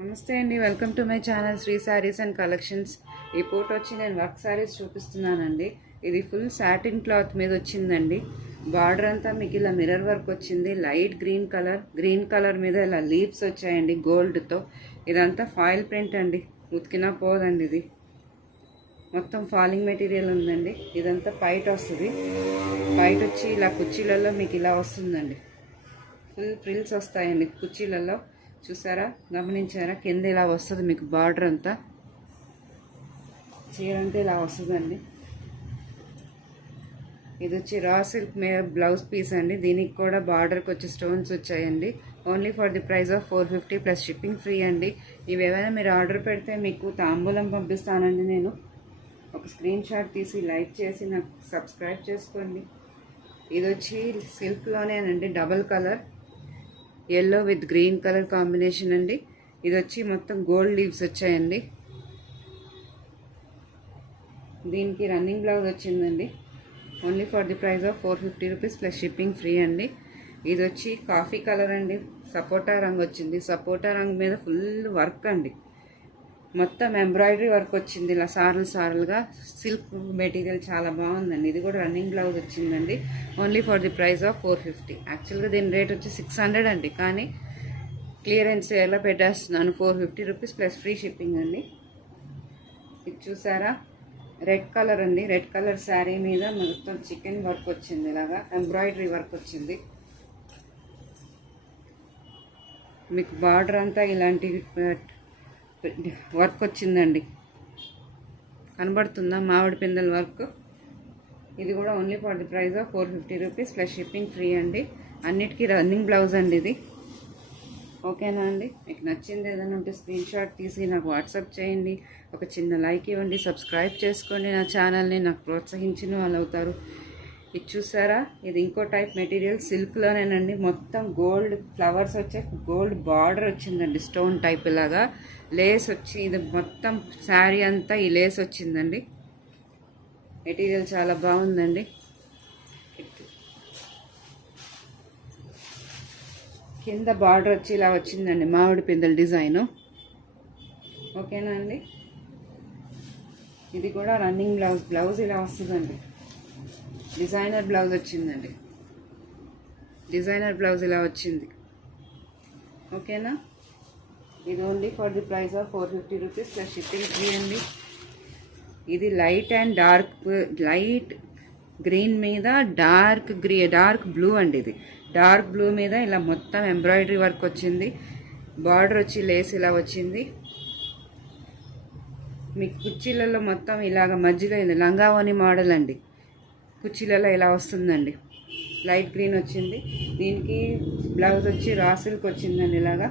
నమస్తే అండి, welcome to my channel Sri Sarees and collections. ఈ పూట వచ్చి నేను వర్క్ శారీస్ చూపిస్తున్నానండి. ఇది ఫుల్ సాటిన్ క్లాత్ మీద వచ్చిందండి. బార్డర్ అంతా మీకు ఇలా మిర్రర్ వర్క్ వచ్చింది. లైట్ గ్రీన్ కలర్ మీద ఇలా లీవ్స్ వచ్చాయండి గోల్డ్తో. ఇదంతా ఫాయిల్ ప్రింట్ అండి, ఉతికినా పోదండి. ఇది మొత్తం ఫాలింగ్ మెటీరియల్ ఉందండి. ఇదంతా పైట్ వస్తుంది. పైట్ వచ్చి ఇలా కుర్చీలలో మీకు ఇలా వస్తుందండి. ఫుల్ ఫ్రిల్స్ వస్తాయండి కుర్చీలలో. చూసారా, గమనించారా? కింద ఇలా వస్తుంది మీకు బార్డర్ అంతా. చీర అంతా ఇలా వస్తుందండి. ఇది వచ్చి రా సిల్క్ మీద బ్లౌజ్ పీస్ అండి. దీనికి కూడా బార్డర్కి వచ్చి స్టోన్స్ వచ్చాయండి. Only for the price of 450 plus shipping free అండి. ఇవి ఏమైనా మీరు ఆర్డర్ పెడితే మీకు తాంబూలం పంపిస్తానండి. నేను ఒక స్క్రీన్ షాట్ తీసి లైక్ చేసి నాకు సబ్స్క్రైబ్ చేసుకోండి. ఇది వచ్చి సిల్క్లోనేనండి, double colour yellow with green colour combination అండి. ఇది వచ్చి మొత్తం గోల్డ్ లీవ్స్ వచ్చాయండి. దీనికి రన్నింగ్ బ్లౌజ్ వచ్చిందండి. Only for the price of 450 rupees plus shipping free అండి. ఇది వచ్చి కాఫీ కలర్ అండి, సపోటా రంగు వచ్చింది. సపోటా రంగు మీద ఫుల్ వర్క్ అండి, మొత్తం ఎంబ్రాయిడరీ వర్క్ వచ్చింది. ఇలా సారలుగా సిల్క్ మెటీరియల్ చాలా బాగుందండి. ఇది కూడా రన్నింగ్ బ్లౌజ్ వచ్చిందండి. Only for the price of 450. యాక్చువల్గా దీని రేట్ వచ్చి 600 అండి, కానీ క్లియరెన్స్ ఎలా పెట్టేస్తున్నాను 450 రూపీస్ ప్లస్ ఫ్రీ షిప్పింగ్ అండి. ఇది చూసారా, రెడ్ కలర్ అండి. రెడ్ కలర్ శారీ మీద మొత్తం చికెన్ వర్క్ వచ్చింది, ఇలాగా ఎంబ్రాయిడరీ వర్క్ వచ్చింది. మీకు బార్డర్ అంతా ఇలాంటి వర్క్ వచ్చిందండి, కనబడుతుందా? మామిడి పిందెల వర్క్. ఇది కూడా only for the price of 450 rupees plus shipping free అండి. అన్నిటికీ రన్నింగ్ బ్లౌజ్ అండి ఇది. ఓకేనా అండి? మీకు నచ్చింది ఏదైనా ఉంటే స్క్రీన్ షాట్ తీసి నాకు వాట్సాప్ చేయండి. ఒక చిన్న లైక్ ఇవ్వండి, సబ్స్క్రైబ్ చేసుకోండి నా ఛానల్ని. నాకు ప్రోత్సహించిన వాళ్ళు అవుతారు. ఇది చూసారా, ఇది ఇంకో టైప్ మెటీరియల్ సిల్క్లోనేనండి. మొత్తం గోల్డ్ ఫ్లవర్స్ వచ్చే గోల్డ్ బార్డర్ వచ్చిందండి, స్టోన్ టైప్. ఇలాగా లేస్ వచ్చి ఇది మొత్తం శారీ అంతా ఈ లేస్ వచ్చిందండి. మెటీరియల్ చాలా బాగుందండి. కింద బార్డర్ వచ్చి ఇలా వచ్చిందండి, మామిడి పిందెల డిజైను. ఓకేనా అండి? ఇది కూడా రన్నింగ్ బ్లౌజ్ ఇలా వస్తుందండి. డిజైనర్ బ్లౌజ్ వచ్చిందండి. డిజైనర్ బ్లౌజ్ ఇలా వచ్చింది. ఓకేనా? ఇది only for the price of 450 rupees plus shipping free అండి. ఇది లైట్ అండ్ లైట్ గ్రీన్ మీద డార్క్ బ్లూ అండి. ఇది డార్క్ బ్లూ మీద ఇలా మొత్తం ఎంబ్రాయిడరీ వర్క్ వచ్చింది. బార్డర్ వచ్చి లేస్ ఇలా వచ్చింది. మీ కుర్చీలలో మొత్తం ఇలాగ మధ్యలో ఇది లంగావోని మోడల్ అండి. కుర్చీలలో ఇలా వస్తుందండి. లైట్ గ్రీన్ వచ్చింది. దీనికి బ్లౌజ్ వచ్చి రా సిల్క్ వచ్చిందండి ఇలాగా.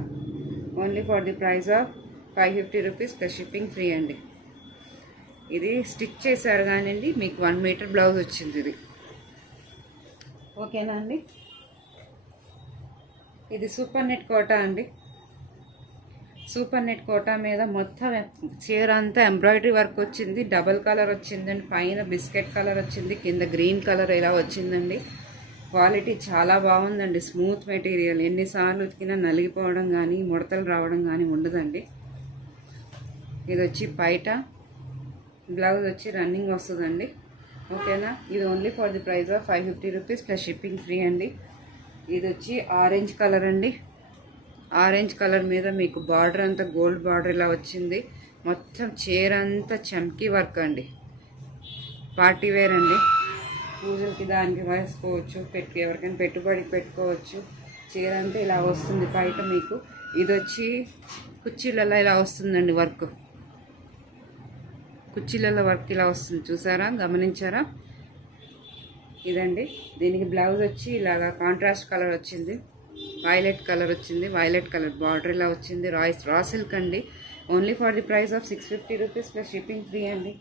Only for the price of 550 rupees plus shipping free అండి. ఇది స్టిచ్ చేశారు కానివ్వండి, మీకు 1 మీటర్ బ్లౌజ్ వచ్చింది ఇది. ఓకేనా అండి? ఇది సూపర్ నెట్ కోటా అండి. సూపర్ నెట్ కోటా మీద మొత్తం చీర అంతా ఎంబ్రాయిడరీ వర్క్ వచ్చింది. డబల్ కలర్ వచ్చిందండి. పైన బిస్కెట్ కలర్ వచ్చింది, కింద గ్రీన్ కలర్ ఇలా వచ్చిందండి. క్వాలిటీ చాలా బాగుందండి. స్మూత్ మెటీరియల్, ఎన్నిసార్లు ఉతికినా నలిగిపోవడం కానీ ముడతలు రావడం కానీ ఉండదండి. ఇది వచ్చి బయట బ్లౌజ్ వచ్చి రన్నింగ్ వస్తుందండి. ఓకేనా? ఇది only for the price of 550 rupees plus shipping free అండి. ఇది వచ్చి ఆరెంజ్ కలర్ అండి. ఆరెంజ్ కలర్ మీద మీకు బార్డర్ అంతా గోల్డ్ బార్డర్ ఇలా వచ్చింది. మొత్తం చీర అంతా చమ్కీ వర్క్ అండి. పార్టీ వేర్ అండి. పూజలకి దానికి వేసుకోవచ్చు, ఎవరికైనా పెట్టుబడికి పెట్టుకోవచ్చు. చీర అంతా ఇలా వస్తుంది బయట మీకు. ఇది వచ్చి కుర్చీలలో ఇలా వస్తుందండి వర్క్. కుర్చీలలో వర్క్ ఇలా వస్తుంది, చూసారా? గమనించారా? ఇదండి. దీనికి బ్లౌజ్ వచ్చి ఇలాగా కాంట్రాస్ట్ కలర్ వచ్చింది, వైలెట్ కలర్ వచ్చింది. వైలెట్ కలర్ బార్డర్ ఇలా వచ్చింది. రా సిల్క్ అండి. Only for the price of 650 rupees plus shipping free అండి.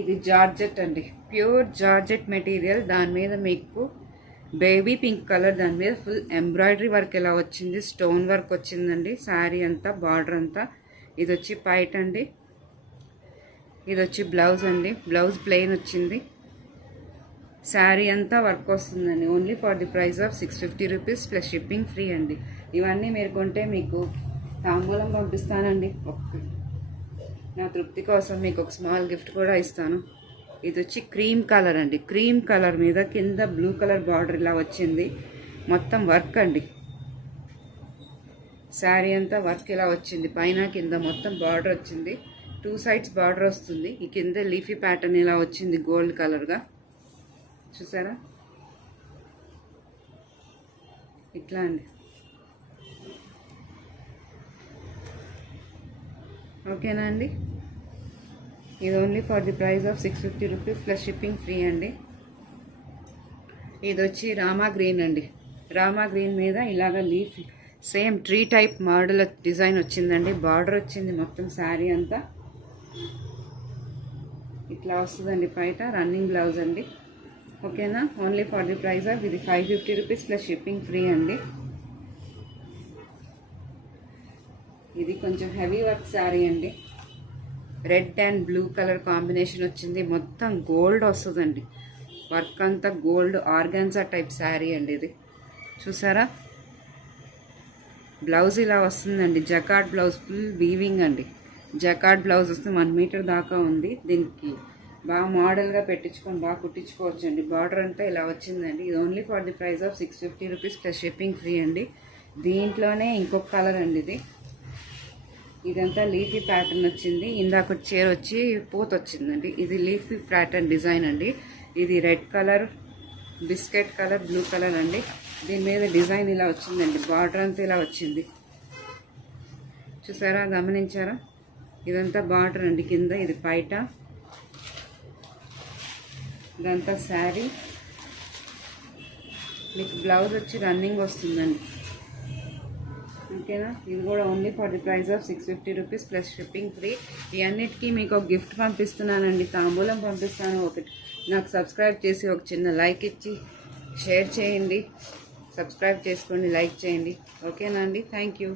ఇది జార్జెట్ అండి, ప్యూర్ జార్జెట్ మెటీరియల్. దాని మీద మీకు బేబీ పింక్ కలర్, దాని మీద ఫుల్ ఎంబ్రాయిడరీ వర్క్ ఇలా వచ్చింది. స్టోన్ వర్క్ వచ్చిందండి శారీ అంతా, బార్డర్ అంతా. ఇది వచ్చి పైట్ అండి. ఇది వచ్చి బ్లౌజ్ అండి. బ్లౌజ్ ప్లెయిన్ వచ్చింది. శారీ అంతా వర్క్ వస్తుందండి. Only for the price of 650 rupees plus shipping free అండి. ఇవన్నీ మీరు కొంటే మీకు తాంబూలం పంపిస్తానండి. నా తృప్తి కోసం మీకు ఒక స్మాల్ గిఫ్ట్ కూడా ఇస్తాను. ఇది వచ్చి క్రీమ్ కలర్ అండి. క్రీమ్ కలర్ మీద కింద బ్లూ కలర్ బార్డర్ ఇలా వచ్చింది. మొత్తం వర్క్ అండి. శారీ అంతా వర్క్ ఇలా వచ్చింది. పైన కింద మొత్తం బార్డర్ వచ్చింది. 2 సైడ్స్ బార్డర్ వస్తుంది. ఈ కింద లీఫీ ప్యాటర్న్ ఇలా వచ్చింది గోల్డ్ కలర్గా. చూసారా? ఇట్లా అండి. ఓకేనా అండి? ఇది only for the price of 650 rupees plus shipping free అండి. ఇది వచ్చి రామా గ్రీన్ అండి. రామా గ్రీన్ మీద ఇలాగ leaf same tree type model design వచ్చిందండి. బార్డర్ వచ్చింది మొత్తం శారీ అంతా ఇట్లా వస్తుందండి. బయట రన్నింగ్ బ్లౌజ్ అండి. ఓకేనా? Only for the price of ఇది 550 రూపీస్ ప్లస్ షిప్పింగ్ ఫ్రీ అండి. ఇది కొంచెం హెవీ వర్క్ శారీ అండి. Red and blue colour combination వచ్చింది. మొత్తం గోల్డ్ వస్తుందండి. వర్క్ అంతా గోల్డ్ ఆర్గాన్జా టైప్ శారీ అండి ఇది. చూసారా? బ్లౌజ్ ఇలా వస్తుందండి. జకార్డ్ బ్లౌజ్ ఫుల్ వీవింగ్ అండి. జకార్డ్ బ్లౌజ్ వస్తే 1 మీటర్ దాకా ఉంది. దీనికి బాగా మోడల్గా పెట్టించుకొని బాగా కుట్టించుకోవచ్చు అండి. బార్డర్ అంతా ఇలా వచ్చిందండి. ఇది only for the price of 650 rupees plus shipping free అండి. దీంట్లోనే ఇంకొక కలర్ అండి ఇది. ఇదంతా లీఫీ ప్యాటర్న్ వచ్చింది. ఇందాక చీర వచ్చి పూత వచ్చిందండి. ఇది లీఫీ ప్యాటర్న్ డిజైన్ అండి. ఇది red colour, biscuit colour, blue colour అండి. దీని మీద డిజైన్ ఇలా వచ్చిందండి. బార్డర్ అంతా ఇలా వచ్చింది. చూసారా? గమనించారా? ఇదంతా బార్డర్ అండి. కింద ఇది పైట, ఇదంతా శారీ. మీకు బ్లౌజ్ వచ్చి రన్నింగ్ వస్తుందండి. ఓకేనా? ఇది కూడా only for the price of 650 rupees plus shipping free. ఈ అన్నిటికీ మీకు ఒక గిఫ్ట్ పంపిస్తున్నానండి. తాంబూలం పంపిస్తాను ఒకటి. నాకు సబ్స్క్రైబ్ చేసి ఒక చిన్న లైక్ ఇచ్చి షేర్ చేయండి. సబ్స్క్రైబ్ చేసుకోండి, లైక్ చేయండి. ఓకేనా అండి? Thank you.